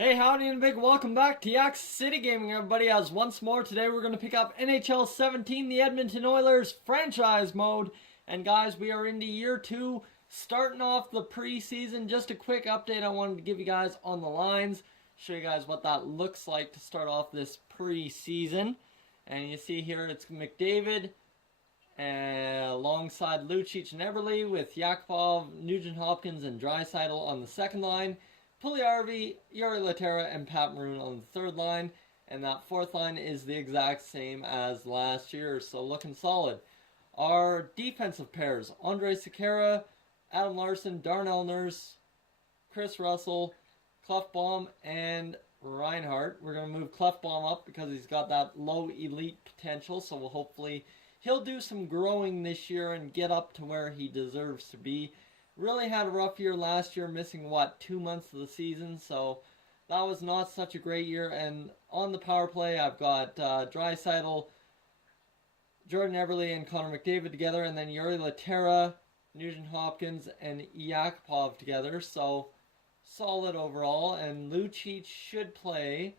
Hey, howdy and a big welcome back to Yak City Gaming, everybody, as once more today we're going to pick up NHL 17, the Edmonton Oilers franchise mode. And guys, we are into year 2, starting off the preseason. Just a quick update I wanted to give you guys on the lines, show you guys what that looks like to start off this preseason. And you see here it's McDavid alongside Lucic and Eberle, with Yakupov, Nugent-Hopkins, and Draisaitl on the second line. Puljujärvi, Jori Lehtera, and Pat Maroon on the third line. And that fourth line is the exact same as last year, so looking solid. Our defensive pairs: Andre Sekera, Adam Larsson, Darnell Nurse, Chris Russell, Klefbom, and Reinhart. We're going to move Klefbom up because he's got that low elite potential, so he'll do some growing this year and get up to where he deserves to be. Really had a rough year last year, missing 2 months of the season, so that was not such a great year. And on the power play, I've got Draisaitl, Jordan Eberle, and Connor McDavid together, and then Jori Lehtera, Nugent-Hopkins, and Yakupov together. So solid overall, and Lucic should play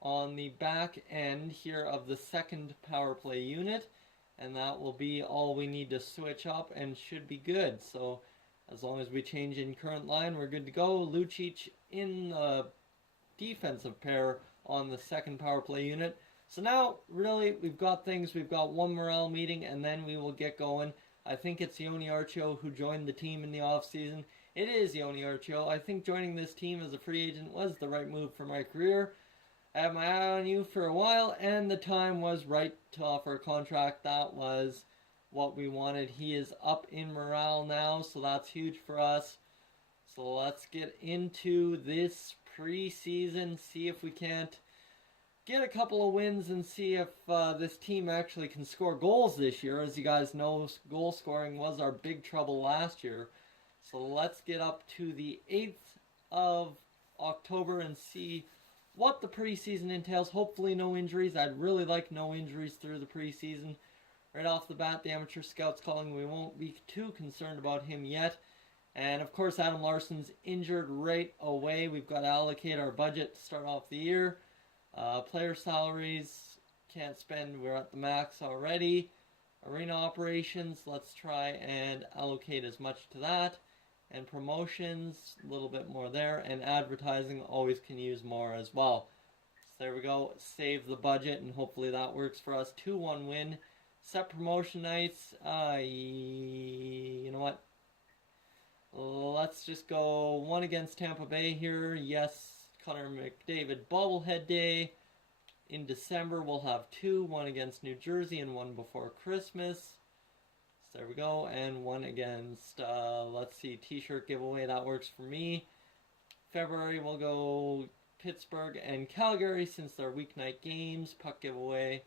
on the back end here of the second power play unit, and that will be all we need to switch up and should be good. So as long as we change in current line, we're good to go. Lucic in the defensive pair on the second power play unit. So now, really, we've got one morale meeting, and then we will get going. I think it's Yoni Archio who joined the team in the offseason. It is Yoni Archio. I think joining this team as a free agent was the right move for my career. I had my eye on you for a while, and the time was right to offer a contract. That was what we wanted. He is up in morale now, so that's huge for us. So let's get into this preseason, see if we can't get a couple of wins and see if this team actually can score goals this year. As you guys know, goal scoring was our big trouble last year. So let's get up to the 8th of October and see what the preseason entails. Hopefully no injuries. I'd really like no injuries through the preseason. Right off the bat, the amateur scout's calling. We won't be too concerned about him yet. And of course, Adam Larsson's injured right away. We've got to allocate our budget to start off the year. Player salaries, can't spend. We're at the max already. Arena operations, let's try and allocate as much to that. And promotions, a little bit more there. And advertising, always can use more as well. So there we go. Save the budget, and hopefully that works for us. 2-1 win. Set promotion nights. You know what? Let's just go one against Tampa Bay here. Yes, Connor McDavid bobblehead day. In December, we'll have 2. One against New Jersey and one before Christmas. So there we go. And one against, let's see, t-shirt giveaway. That works for me. February, we'll go Pittsburgh and Calgary since they're weeknight games. Puck giveaway.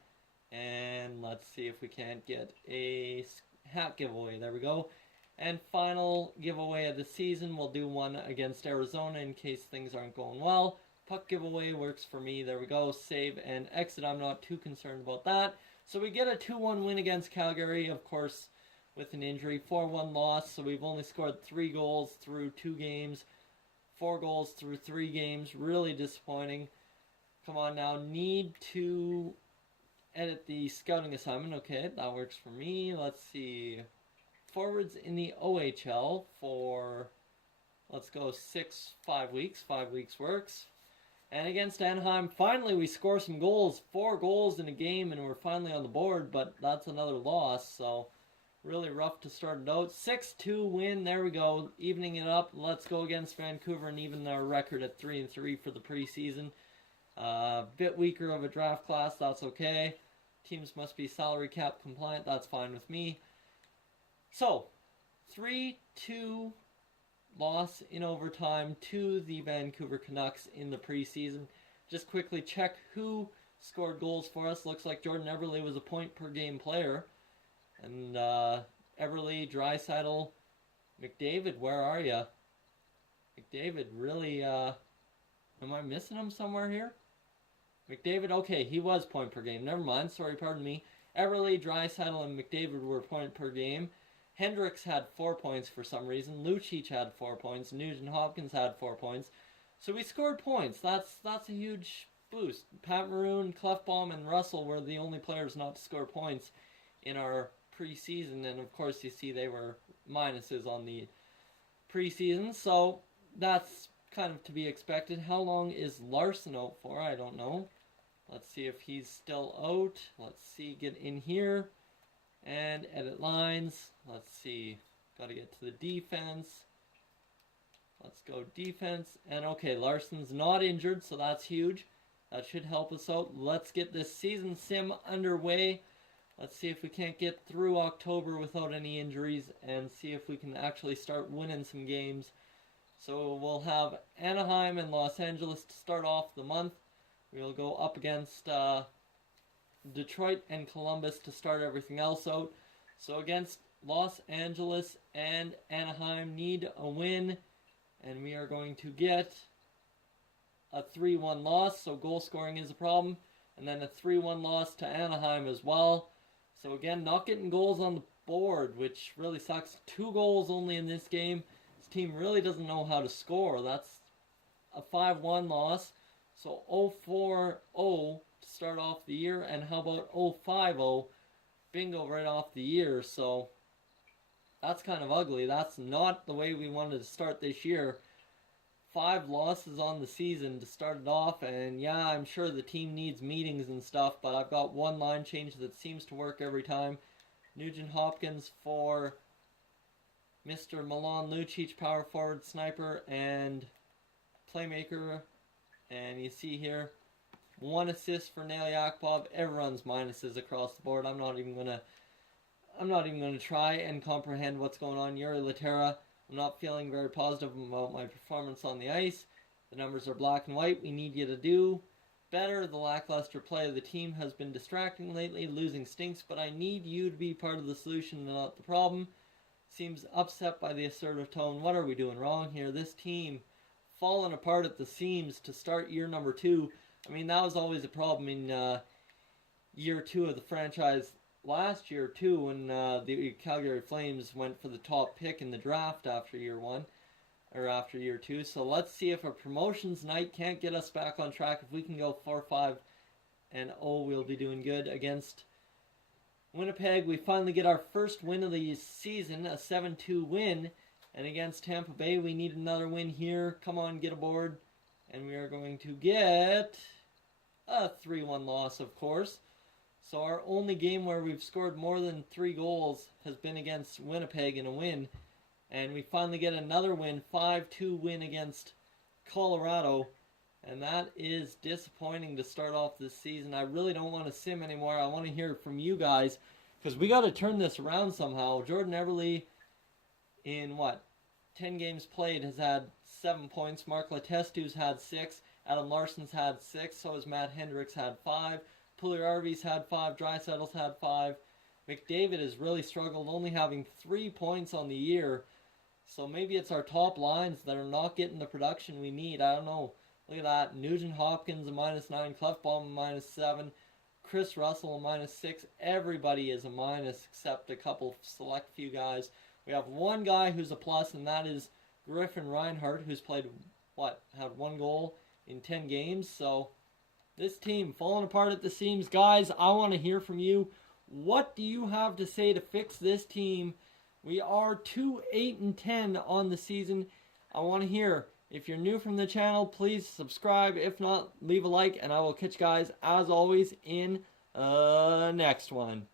And let's see if we can't get a hat giveaway. There we go. And final giveaway of the season, we'll do one against Arizona in case things aren't going well. Puck giveaway works for me. There we go. Save and exit. I'm not too concerned about that. So we get a 2-1 win against Calgary, of course, with an injury. 4-1 loss, so we've only scored 3 goals through 2 games. 4 goals through 3 games. Really disappointing. Come on now. Need to edit the scouting assignment. Okay, that works for me. Let's see. Forwards in the OHL for, let's go 5 weeks. 5 weeks works. And against Anaheim, finally we score some goals. 4 goals in a game, and we're finally on the board, but that's another loss, so really rough to start it out. 6-2 win. There we go. Evening it up. Let's go against Vancouver and even their record at 3-3 for the preseason. Bit weaker of a draft class. That's okay. Teams must be salary cap compliant. That's fine with me. So, 3-2 loss in overtime to the Vancouver Canucks in the preseason. Just quickly check who scored goals for us. Looks like Jordan Eberle was a point-per-game player. And Eberle, Draisaitl, McDavid, where are you? McDavid, really, am I missing him somewhere here? McDavid, okay, he was point per game. Never mind, sorry, pardon me. Eberle, Draisaitl, and McDavid were point per game. Hendricks had 4 points for some reason. Lucic had 4 points. Nugent Hopkins had 4 points. So we scored points. That's a huge boost. Pat Maroon, Clefbaum, and Russell were the only players not to score points in our preseason, and of course you see they were minuses on the preseason, so that's kind of to be expected. How long is Larson out for? I don't know. Let's see if he's still out. Let's see, get in here and edit lines. Let's see, got to get to the defense. Let's go defense, and okay, Larson's not injured, so that's huge. That should help us out. Let's get this season sim underway. Let's see if we can't get through October without any injuries and see if we can actually start winning some games. So we'll have Anaheim and Los Angeles to start off the month. We'll go up against Detroit and Columbus to start everything else out. So against Los Angeles and Anaheim, need a win. And we are going to get a 3-1 loss. So goal scoring is a problem. And then a 3-1 loss to Anaheim as well. So again, not getting goals on the board, which really sucks. 2 goals only in this game. This team really doesn't know how to score. That's a 5-1 loss. So 0-4-0 to start off the year. And how about 0-5-0? Bingo right off the year. So that's kind of ugly. That's not the way we wanted to start this year. 5 losses on the season to start it off, and yeah, I'm sure the team needs meetings and stuff, but I've got one line change that seems to work every time. Nugent Hopkins for Mr. Milan Lucic, power forward, sniper, and playmaker. And you see here, 1 assist for Nail Yakupov. Everyone's minuses across the board. I'm not even gonna try and comprehend what's going on. Yuri Laterra, I'm not feeling very positive about my performance on the ice. The numbers are black and white. We need you to do better. The lackluster play of the team has been distracting lately. Losing stinks, but I need you to be part of the solution, not the problem. Seems upset by the assertive tone. What are we doing wrong here? This team falling apart at the seams to start year number 2. I mean, that was always a problem in year 2 of the franchise. Last year, too, when the Calgary Flames went for the top pick in the draft after year 1, or after year 2. So let's see if a promotions night can't get us back on track. If we can go 4-5-0, we'll be doing good. Against Winnipeg, we finally get our first win of the season, a 7-2 win. And against Tampa Bay, we need another win here. Come on, get aboard. And we are going to get a 3-1 loss, of course. So our only game where we've scored more than 3 goals has been against Winnipeg in a win. And we finally get another win, 5-2 win against Colorado. And that is disappointing to start off this season. I really don't want to sim anymore. I want to hear from you guys, because we got to turn this around somehow. Jordan Eberle, in 10 games played, has had 7 points. Mark Letestu's had 6. Adam Larson's had 6. So has Matt Hendricks, had 5. Puljujärvi's had 5, Draisaitl's had 5. McDavid has really struggled, only having 3 points on the year. So maybe it's our top lines that are not getting the production we need. I don't know. Look at that. Nugent Hopkins a -9, Clefbaum a -7, Chris Russell a -6. Everybody is a minus except a couple select few guys. We have one guy who's a plus, and that is Griffin Reinhart, who's played, had 1 goal in 10 games. So this team falling apart at the seams. Guys, I want to hear from you. What do you have to say to fix this team? We are 2-8-10 on the season. I want to hear. If you're new from the channel, please subscribe. If not, leave a like, and I will catch you guys, as always, in next one.